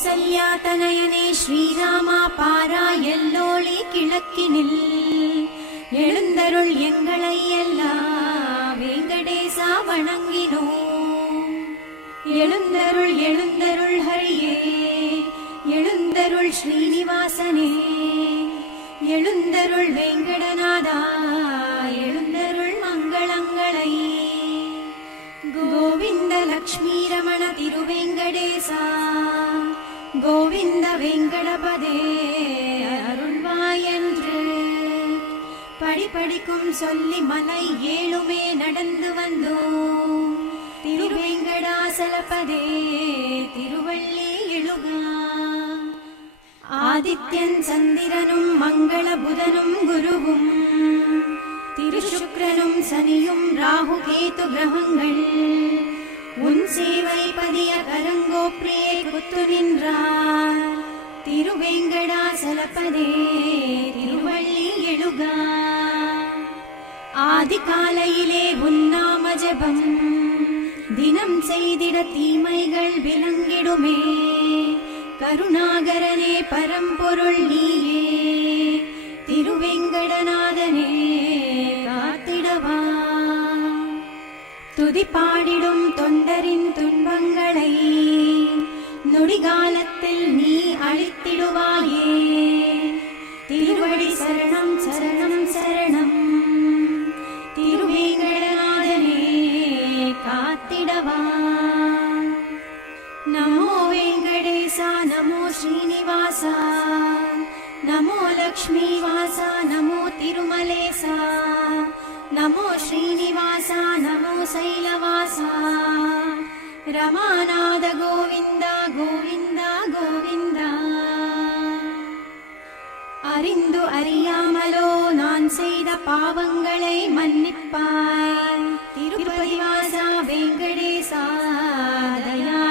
கௌசல்யாதனயனே ஸ்ரீராமா பாராய் எல்லோளி கிழக்கினில் எழுந்தருள் எங்களை எல்லா வெங்கடேசா வணங்கினோம். எழுந்தருள் எழுந்தருள் ஹரியே, எழுந்தருள் ஸ்ரீனிவாசனே, எழுந்தருள் வெங்கடநாதா, எழுந்தருள் மங்களங்களை. கோவிந்த லக்ஷ்மி ரமண திருவெங்கடேசா, கோவிந்த வெங்கடபதே அருள்வாயன்று படிப்படிக்கும் சொல்லி மலை ஏழுமே நடந்து வந்தோம். திருவேங்கடாசலபதே திருவள்ளி எழுகா. ஆதித்யன் சந்திரனும் மங்கள புதனும் குருவும் திருசுக்ரனும் சனியும் ராகு கேது கிரகங்கள் உன் சேவை பதிய கரங்கோப்ரியே குத்து நின்றார். திருவேங்கடாசலபதே திருவள்ளி எழுகா. ஆதி காலையிலே உன்னாம ஜபம் தினம் செய்திட தீமைகள் விலங்கிடுமே. கருணாகரனே பரம்பொருள் நீயே, திருவேங்கடநாதனே காத்திடவா. துதிப்பாடிடும் தொண்டரின் துன்பங்களை நொடிகாலத்தில் நீ அழித்திடுவாயே. திருவடி சரணம் சரணம் சரணம், திருவேங்கடநாதனே காத்திடவா. நமோ வெங்கடேசா, நமோ ஸ்ரீனிவாசா, நமோ லக்ஷ்மீவாசா, நமோ திருமலேசா, நமோ ஸ்ரீனிவாசா, நமோ சைலவாசா. ரமாநாத கோவிந்தா கோவிந்தா கோவிந்தா. அறிந்து அறியாமலோ நான் செய்த பாவங்களை மன்னிப்பாய். திருப்பதிவாசா வெங்கடேசா தயா